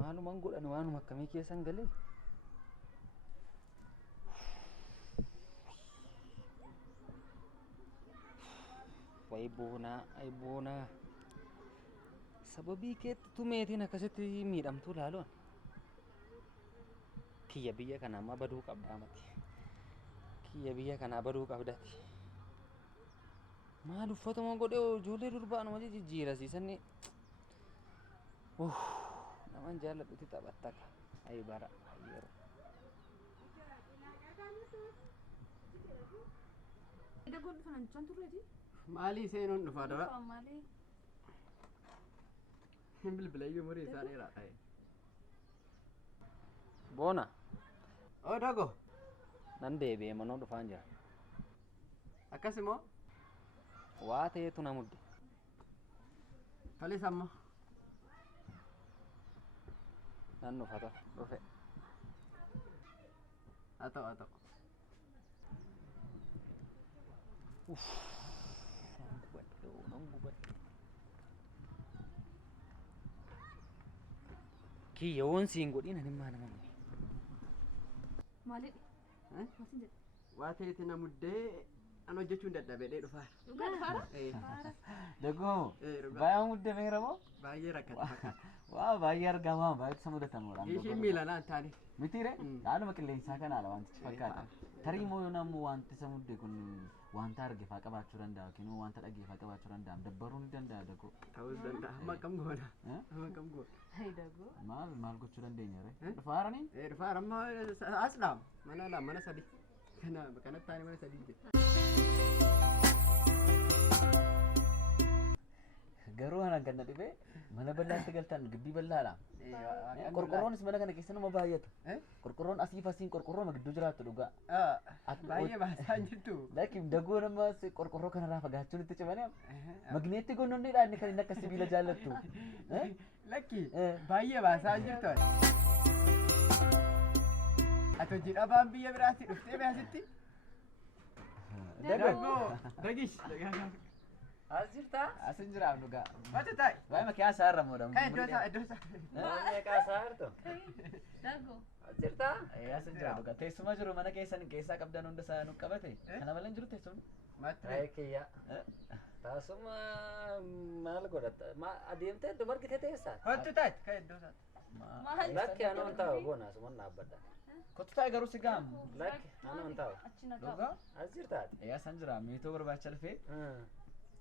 maalumaan godhan waanuma akkamii keessan galee. Way boonaa sababii keetti tumeetiin akkasitti miidhamtuu laaloon kiyya biyya kana amma baduu qabdaa mati kiyya biyya kana baduu qabdati maal uffatuma godhee ijoollee durbaan wajji jijjiirasiisanni naman jaalladhutti taphattaka ayi bara yeroo Ida godhu kana jechaan turreeti? Maali seenuun dhufaa dura? Maali? Hin bilbilayyuu murii isaanii raadhaye. boona Oo dago. nan deebi'ee manoo dhufaan jira Akkas immoo waa ta'eetu na mudde tolis amma. nan dhufata dhufe Haa ta'u haa ta'u. nan gubadhe kiyya woon siin godhiin ani maa nama mune Maali? Eh? Masin jedhe? Waa ta'eeti na muddee an hojjechuun dadhabee dhufaa. Dhugaa dhufaadha? Eh. Dagoo Dhugaa. baay'ee muddameera moo Baay'ee rakkata fakkaata. waa baay'ee argamaa baay'ee isa mudatamuudha Ishiin miila naan taane. mitire haaluma qilleensaa kanaadha wantichi fakkaata tarii moo yoo namuu wanti isa mudde kun wanta argeefaa qabaachuu danda'a yookiin wanta dhageefaa qabaachuu danda'a dabbaruu ni danda'a dagoo Ta'uus danda'a. Amma akkam goona? Amma akkam goona? Hai dagoo. maal gochuu dandeenya ree dhufaaranii Dhufaa amma as dhaam. Mana lama mana sadi. Kanatti taane mana sadi jira. garuu anaan kan na dhibee mana bal'aatti galtan gibbii bal'aadha qorqorroonis mana kana keessa nama baay'ata qorqorroon asii fasiin qorqorrooma gidduu jiraattu dhugaa Baay'ee baasaan jirtu. laakiin dagoo nama qorqorroo kanarraa fagaachuun itti cimanii magneetti gonnoonniidha inni kan inni akka sibiila jaallattu Lakki baay'ee baasaan jirtu. Ati hojii dhabaan biyya biraatti dhuftee baasitti? dagoo Dagish. as jirtaa asin jiraam dhugaa Mata ta'i. waa'ee makiyaa saarra moodhamu Kan iddoo isaa iddoo isaa. meeqaa saartu Dagoo. as jirtaa asin jira dhugaa teessuma jiru mana keessan keessaa qabdan hunda isaa nu qabate kana malee hin jiru teessumni Mata. kiyya taasuma maal godhatta adeemtee dubargite teessaa Kottu ta'i. Kan iddoo isaa. Maali? lakki anoon taa'u boona asuman dhaabbadha kottu taa'e garuu si gaamu lakki anoon taa'u Achi na dhugaa qaba. as jirtaati asan jira miitoo barbaacha dhufee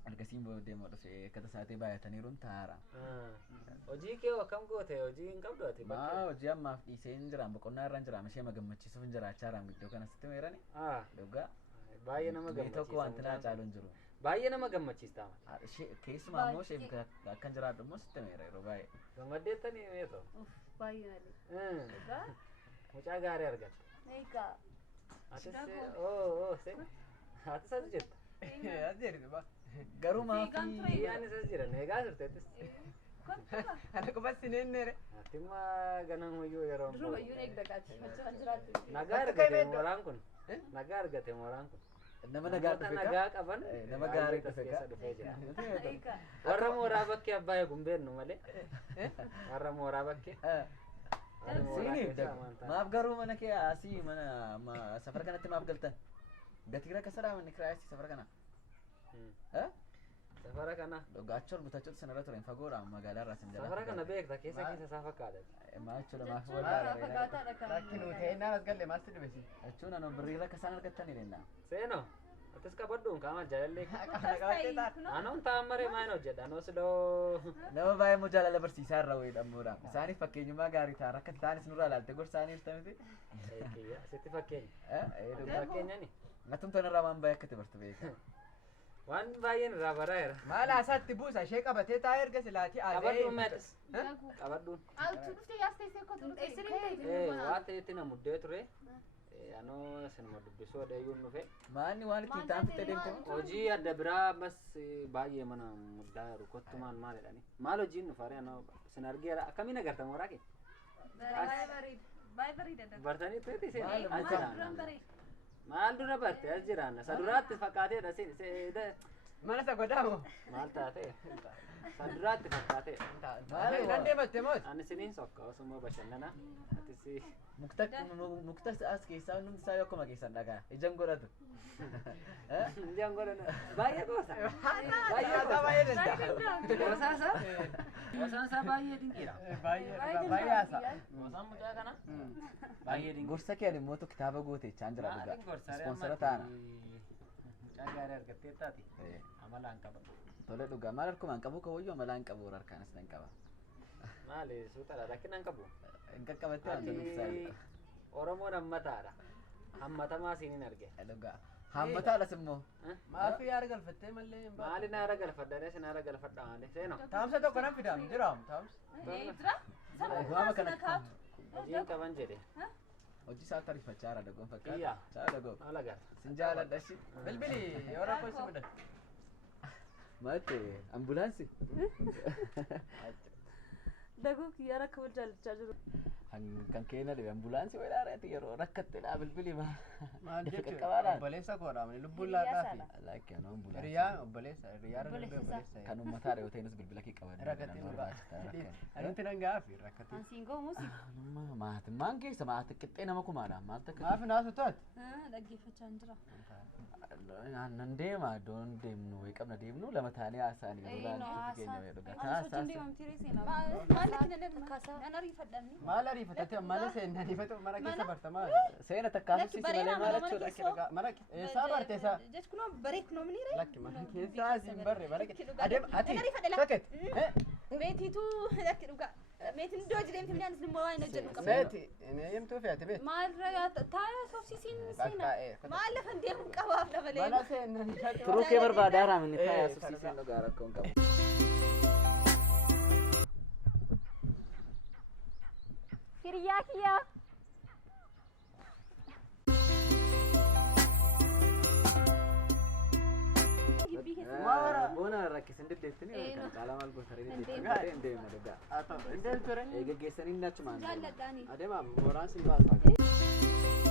Arkasiin booddee moo dhufee akka tasaatee baay'ataniiruun taara. Hojii kee akkam goote hojii hin qabdu ati bakka. Hojii ammaaf dhiisee hin jiraan boqonnaa irra hin jiraan ishee magammachiisuuf hin jiraachaa jiraan iddoo kanatti meerani. Dhugaa. Baay'ee nama gammachiisa. Tokko wanti naa caalu hin jiru. Baay'ee nama gammachiista. Keessumaa immoo ishee akka hin jiraadhu immoo sitti meera yeroo baay'ee. Gammaddeettanii meetoo. Baay'ee malee. Dhugaa? Mucaa gaarii argatte. Eegaa. Atis ati sadi jetta. As jirtu ba. Garuu Fiigaan ture. maatii yaanis as jira neegaa turteettis. Kottaa. Ana qubas sineenneere. Atimma ganamuyyuu yeroo Duruma iyyuu eegdagaati. Achi kan jiraattu. nagaa argate mooraan kun nagaa argate mooraan kun nama nagaa dhufe nagaa qaban nama gaarii dhufe dhufee jira Eegaa. warra mooraa bakkee abbaa eeguun beennu malee warra mooraa bakkee maaf garuu mana kee asii mana safara kanatti maaf galtan gatii rakka sadaamanni kiraayessi safara kana safara kana dhugaachuun bitachuutu sanarra ture fagoodha magaalaa irraa sin jala safara kana beekta keessa isaa fakkaata maal jechuudha maaf Fagaataadha kan. Lakki nu teennaan as galle maasti dhibesi. jechuun ana birrii rakka isaan argattanii denna seeno atis qabadhuun kaama jaalallee anoon taammaree maal hojjedha anoo sidoo nama baay'ee immoo jaalala barsiisaa irra wayii dhammuudha isaaniif fakkeenyummaa gaarii ta'a rakka isaanis nurraa ilaalte gorsaanii iltamiti sitti fakkeenya fakkeenyani natumtoon irraa waan baay'ee akkati bartu beeka waan baay'een irraa baraa'eera Maal asaatti buusa ishee qabatee taa'ee erga silaatii aadee. qabadhuun meetis qabadhuun Altu dhuftee yaastee seekoo turte. waa ta'etti na muddee ture anoo sinuma dubbisuu adeeyyuun dhufe maanni waan ittiin ta'an fixee deemte hojii adda biraa bas baay'ee mana muddaa jiru kottumaan maal jedhani maal hojiin dhufaare anoo sin argeera akkamiin agarta mooraa kee Baay'ee bareeda. bartanii tuuti seen Duraan bareeda. maal dura barte as jiraan sa duraatti fakkaateedha Mana sa godamo. Maal taate? Saduraatti fakkaate. Maali nan deematte moos. Ani siniin sokka osuma bashannana. Atisi mukta as keessaa hundi isaa akkuma keessan dhagaa. Ijaan godhatu. Ijaan godhatu. Baay'ee goosa. Baay'ee danda'a. Wasaansa baay'ee dinqiidha. Baay'ee haasa. Wasaan mucaa kana baay'ee dinqi. Gorsa kee immoo kitaaba gooteechaan jira dhugaa. Ispoonsara taana. Mucaa gaarii argattee taati. Amala hin qabu. Tole dhugaa maal harkumaan qabu kawayyoo amala hin qabu harkaanis nan qaba. Maali suuta rakkina hin qabu. Hin qaqqabattee waan jedhuuf Oromoon hammataadha. Hammatamaa siin arge. Dhugaa. Hammataadhas immoo. Maafi yaara galfattee mallee hin baatu. Maali naara galfadhanii sin naara galfadhaa malee seeno. Taamsa tokko nan fidaam jiraam taamsa. Jira? Waama kana hojiin qaban jedhe. Hojii isaa tarifachaa jira dagoon fakkaata. Iyyaa. Chaa dagoo. Maal agarra. Sin jaaladha shi. Bilbili yoo rakkoo si mudan. Maate ambulaansi. Dagoo kiyyaa rakka wal jaalachaa jiru. Kan keenya dhibe ambulaansi wayii dhaareeti yeroo rakkatte dhaa bilbili maa. Maal jechuudha obboleessa koodhaamani lubbuun laadhaafi. Laakki anoo ambulaansi. Hiriyaa obboleessa hiriyaa obboleessa. Kan uummataa dhiyoo ta'inus bilbila kee qaban. Rakkattee dhugaa. Anutti nan gaafi rakkattee. Ansiin goomusi. Maatimmaan keessa maati qixxee nama kumaadha maal takka. Maafi naasu taate. Dhaggeeffachaa jira. Nan deema doon deemnu way qabna deemnu lama taanee haasa'anii yeroo laaltuu keenya way dhugaa. Maal ariifatate malee seenaa ariifatu mana keessa bartamaa. Seena takkaasutti malee maal jechuudha. Mana eessaa barteessaa. Jechuun bareedu noomni ree. Lakki mana keessaa siin barre bara adeem ati soket. Meetiitu lakki dhugaa. Meetiin iddoo jireenya midhaanis dhimma waan hin jedhu qaba. Seeti inni himtuu fe'ate beet. Maal taa'ee soofsiisiin seena. Maal lafa deemu qabaaf lafa leemu. Mana seenaa. Turuu kee barbaadaa raamini taa'ee soofsiisiin dhugaa rakkoon qabu. Hiriyaa kiyyaa. Bona rakkisan deddeettanii kan caalaa maal gootare deddeettanii hin deemna dhugaa. Haa ta'u hin deemtu ree. Geggeessanii inni achumaan. Jaalladhaani. Adeemaa mooraan siin baasaa.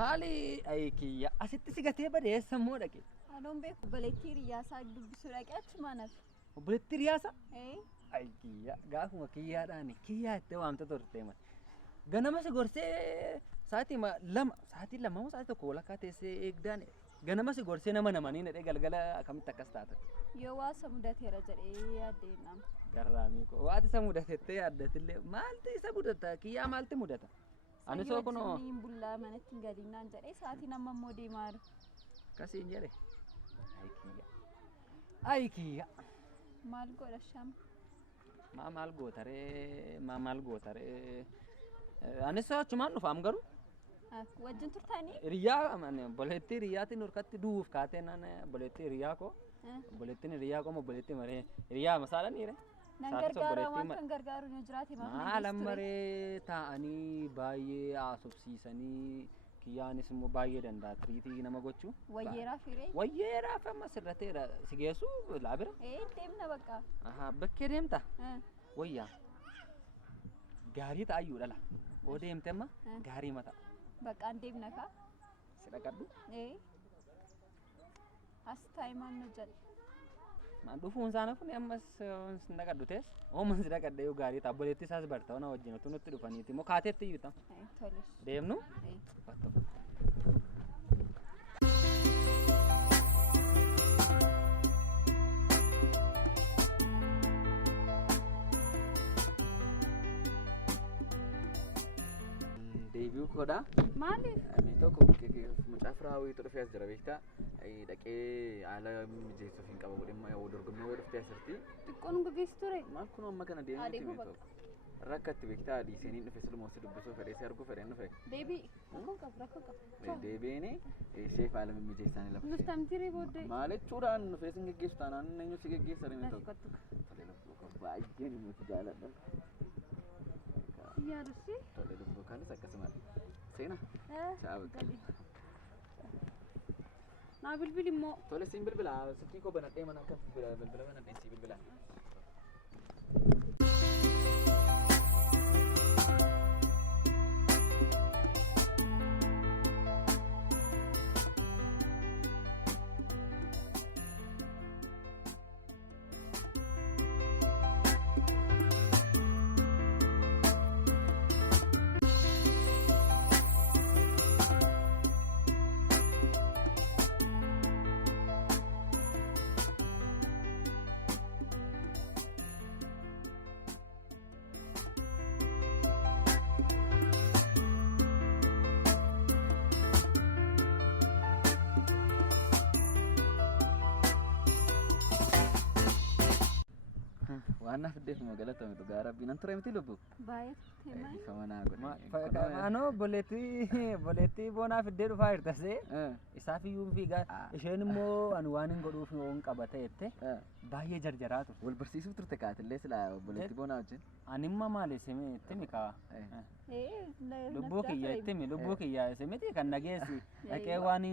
Maali ayikiyya asitti si gatee badeessa moo dhaqe? Adoon beeku obboleettii Riyaasaa dubbisuu dhaqee achumaan hafe. Obboleettii Riyaasaa? Ayikiyya gaafuma kiyyaadhaan kiyyaa itti waamta turte mati. Ganama si gorsee sa'aatii lama moo sa'aatii tokko walakkaa teessee eegdaan ganama si gorsee nama namanii nadhee galgala akkamitti akkas taata? Yoo waasa mudateera jedhee yaaddeen nama. Garraamii koo waati isa mudatettee yaaddatillee maalti isa mudata kiyyaa maalti mudata? Ani soo kunoo. Sanyiin bullaa manatti hin galiinaan jedhee sa'aatii nama immoo deemaa jiru. Akkasiin jedhe. Ayikiyya. Maal godha shama? Maal gootaree? Anis soo achumaan dhufaam garuu. Wajjin turtanii? Hiriyaa obboleettii hiriyaatiin harkatti du'uuf kaatee naan obboleettii hiriyaa koo. Obboleettiin hiriyaa koo obboleettii maree hiriyaa masaadhaniire. Nan gargaara waan kan gargaaru ni jiraate maal ammaree taa'anii baay'ee haasofsiisanii kiyyaanis immoo baay'ee danda'a tiriitii nama gochuu. Wayyeeraa firee? Wayyeeraaf amma sirrateera si geessu laabira. Deemna bakka. Bakkee deemta? Wayyaa. Gaarii ta'ayyuu dhala. Oo deemte amma gaarii mata. Baqqaan deemna kaa? Si dhaqadhu? As taayimaan nu jedhe. Dhufuun isaanii kun ammas sin dhaqadhu tees ooman si dhaqadhe yoo gaarii ta'a obboleettii isaas barta ona wajjin utuu nutti dhufaniiti immoo kaateetti iyyuu ta'a. Deemnu? Deebi'uu koodha. Maaliif? Tokko mucaa firaawwiitu dhufee as jira beektaa. Dhaqee haala mijeessuuf hin qabu dhimma dorgommii yoo dhuftee asirratti. Xiqqoon gaggeessu ture. Maal kun amma kana deemee tokko. Rakkatti beektaa dhiisanii dhufe silmoo si dubbisuu fedhee si arguu fedheen dhufe. Deebii rakkoo qabu. Deebiini sheef haala mijeessanii lafa. Nuftamtirii booddee. Maal jechuudhaan dhufee si geggeessu taanaan eenyu si geggeessa rime tokko. Baay'ee nuti jaaladha. Kiyyaa dhusi. Tole lubbuu kaanis akkasuma. Seena. Ciao. Naa bilbili immoo. Tole siin bilbila silkii koo banadhee mana akka bilbila banadhee siin bilbila. Waan fiddeef magaalaa dhugaa rabbiin an ture miti lubbu. Baay'ee teemaa. Ifamanaa godhe. Ano boleetti boonaa fiddee dhufaa jirtasee isaaf iyyuu fiigaa isheen immoo ani waan hin godhuuf yoon qabate jette baay'ee jarjaraa ture. Wal barsiisuuf turte kaatillee sila boleetti boonaa wajjin. Animma maali isimi ittimi kaa. Lubbuu kiyya isimiti kan nageessi dhaqee waan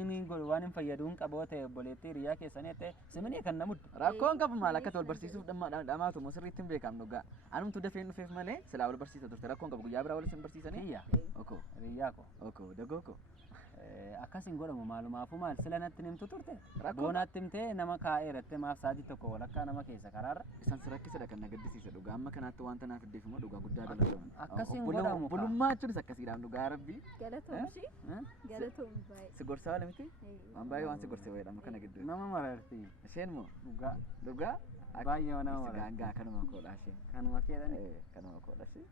hin fayyaduun qaboote boleetti hiriyaa keessanii jette isimini kan namuddu. Rakkoon qabu maal akka wal barsiisuuf dhamaatu moo sirriitti hin beekamnu gaa. Anumtu dafee hin dhufeef malee silaa wal barsiisa turte rakkoon qabu guyyaa biraa wal isin barsiisanii. Kiyya. Oko. Hiriyaa ko. Oko dagoo ko. Akkasin godhamu maalumaafuu maal sila natti himtu turte boonaatti himtee nama kaa'eeratte maaf sa'aatii tokko walakkaa nama keessa karaarra isaan si rakkisedha kan na gaddisiisa dhugaa amma kanaatti wanta naaf iddeef immoo dhugaa guddaa dalagamu akkasin godhamu bulummaa jechuunis akkasiidhaan dhugaa rabbii Galatoomshi. Galatoom baay'ee. si gorsaa wala miti waan baay'ee waan si gorsee wayiidhamu kana gidduu nama mararti isheen moo dhugaa baay'ee nama mararti gaangaa kanuma koodha isheen kanuma keedhani kanuma koodha isheen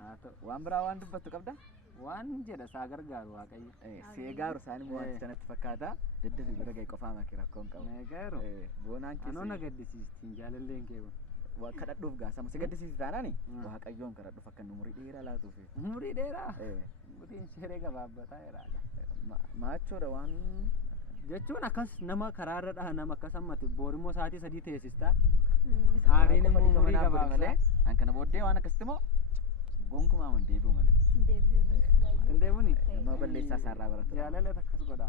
haa ta'u waan biraa waan dubbattu qabda waan jedha saa gargaaru waaqayyo si eegaaru isaanii moo wanti sanatti fakkaata daddafi bira ga'e qofaa makii rakkoon qabu eegaaru boonaan anoo na gaddisiistiin jaalalleen kee waa kadhadhuuf gaasama si gaddisiisi taanaani waaqayyoon kadhadhuuf akka nu umurii dheeraa laatuufi umurii dheeraa umuriin sheree gabaabbataa jiraadha maachoodha waan jechuun akkas nama karaarra dhaha nama akkas ammati boorimmoo sa'aatii sadii teessistaa saariin immoo umurii gabaabsaa an kana booddee waan akkasitti moo gonkumaa man deebi'u malee hin deebi'uni nama balleessaa isaarraa baratu jaalala akkas godha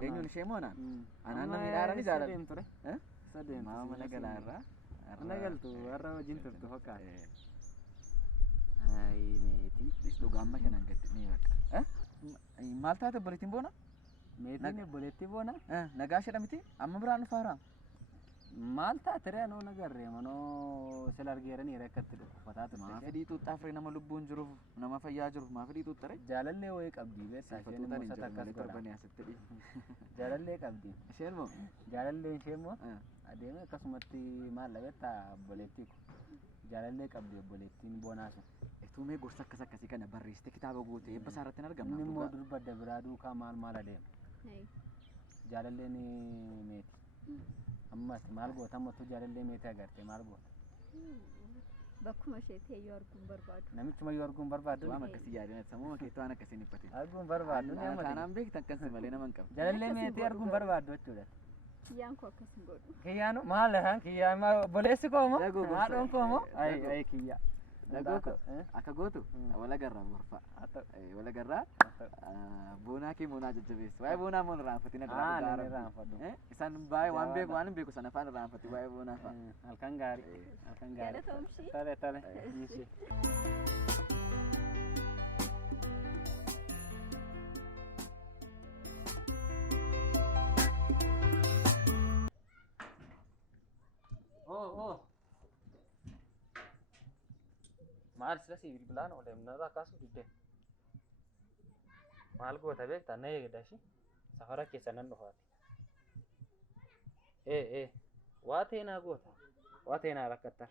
eenyuun ishee moo naan anaan namni dhaarani jaalala ture sadeen maa mana galaarraa mana galtu warra wajjin turtu fakkaata ay meetii dhugaa amma kanaan gadi ni bakka maal taate obboleettiin boona meetiin obboleettii boona nagaashedha miti amma biraan dhufaaraa maal taatire anoo nagarree manoo sila argeeranii rakkatti dhuffataa turte maa fedhii xuuxxaa firee nama lubbuun jiruuf nama fayyaa jiruuf maa fedhii xuuxxare jaalallee wayii qabdii beektaa isheen immoo sata akkas godha jaalallee qabdi isheen moo jaalallee isheen moo adeeme akkasumatti maal beektaa obboleettii ko jaalallee qabdi obboleettiin boonaa sun etuumee gorsa akkas akkasii kana barreessite kitaaba goote eebba isaa irratti hin argamna inni immoo durbadda biraa duukaa maal adeema jaalalleen meeti ammas maal goota ammattuu jaalallee meetii agarte maal goota bakkuma isheetti yoo arguun barbaadu namichuma yoo arguun barbaadu waan akkasii yaadina sammuu keetti waan akkasiin hiphatin arguun barbaadu ni amma kanaan beektan kan si malee nama hin qabu jaalallee meetii arguun barbaadu jechuudha kiyyaan koo akkas hin godhu kiyyaanu maal kiyyaa boleessi koo moo haadhoon koo moo ay kiyyaa Dagoko, akka gootu wala garraa gorfa. Wala garraa boonaa kee boonaa jajjabeessu. Waa'ee boonaa moo irraanfatina nama irraanfadhu. Isaan baay'ee waan beeku waan hin beeku sana afaan irraanfatti waa'ee boonaa fa'a. Halkan gaarii. Halkan gaarii. Galatoomshi. Tole. maal sila si bilbilaan oolem narraa kaasuu didde maal goota beektaa na eegdashi safara keessa nan dhufaati waa teenaa goota waa teenaa rakkattar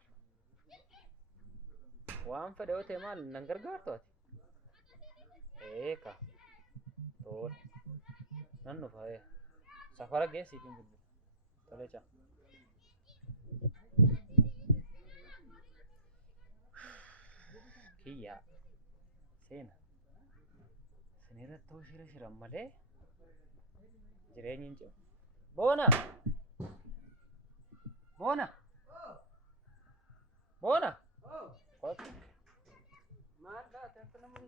waan fedhe yoo ta'e maal nan gargaartu ati ka tole nan dhufa safara geessiif hin bilbilu tole caa kiyya seena sinirratti shira shiran malee jireenyi hin cimu boona boona boona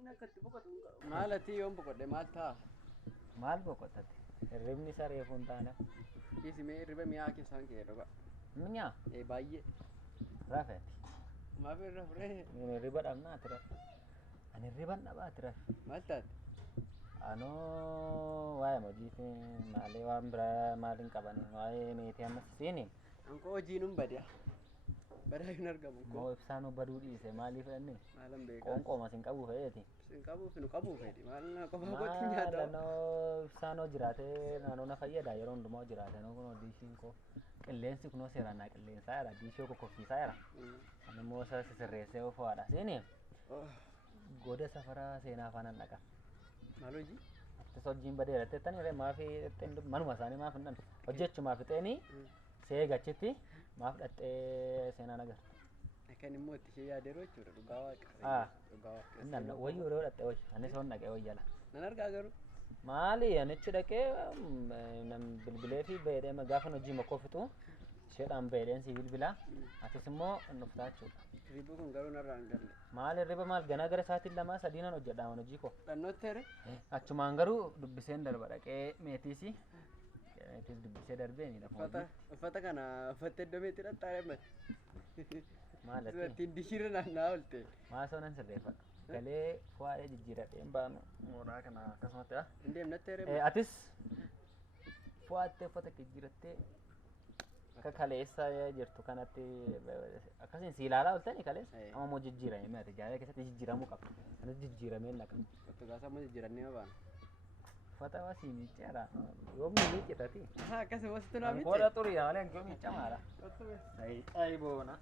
namni akkatti boqotu maalati yoon boqodhe maal ta'a? Maal boqotate? Hirribni isa reefu hin taane. Dhiisimee hirriba mi'aa keessaan kee dhuga. Mi'aa? Baay'ee. Rafeeti. Maaf irra furee? Hirriba dhabnaa ture. Ani hirriban dhabaa ture. Maal taate? Anoo waa'ee hojiifi maalee waan biraa maaliin qabanii waa'ee meetii ammas siini. Ankoo hojiin badiya. Badaa hin argamu. Moo ibsaan baduu dhiise maaliif inni? Maalan beekaa. Qoonqooma sin qabu fe'eeti. Sin qabu fedhi. Maal na qofa kootti nyaata. Maaloo ibsaan hoo jiraatee naannoo na fayyada yeroo hundumaa hoo jiraate noo kun diishiin koo qilleensi kunoo seeraan naa qilleensaa jira diishii kokkoffiisaa jira. Ani immoo isa sisirreessee ofaadha seeni. Goda safaraa seenaa afaanan dhaqa. Maal hojii? Tis hojiin badeera tettanii maafi manuma isaanii maaf hin dhan hojjechumaaf fixeenii see gachitti maaf dhattee seenaan agarta. Kan immoo itti ishee yaadeeroo jechuudha dhugaa waaqa. Dhugaa waaqa. Innan wayyu yeroo dhattee wayyu anis hoon dhaqee wayyala. Nan argaa garuu. Maali anichi dhaqee bilbilee fi beedhee gaafa hojii makkoo fixu isheedhaan beedheen si bilbilaa atis immoo hin dhuftaa jechuudha. Hirribni kun garuu narraa hin galle. Maal hirriba maal ganaa gara sa'aatiin lamaa sadiinan hojjedhaa mana hojii koo. Dhannootti ere? Achumaan garuu dubbiseen darba dhaqee meetiisi. Meetiis dubbisee darbee ni lafa. Uffata kana uffattee iddoo meetii dhattaa deemte. Maalati? Ittiin dishiirra naanna'aa oolte. Maasoo nan sirreeffadha. Galee waa'ee jijjiiradheen baanu mooraa kana akkasumatti. Hin deemnetti ere? Atis fo'attee uffata jijjiirattee akka kaleessa jirtu kanatti akkasiin si ilaalaa ooltanii kaleessa amma immoo jijjiirame miti jaalala keessatti jijjiiramuu qaba. Anis jijjiiramee laqa. Otoo gaasaa immoo jijjiirannee baana. Uffata waa si miicceera yoomni miiccitati. Akkasumas tu naa miicce. Koodha xurii malee yoo miiccamaadha. Ayi boona.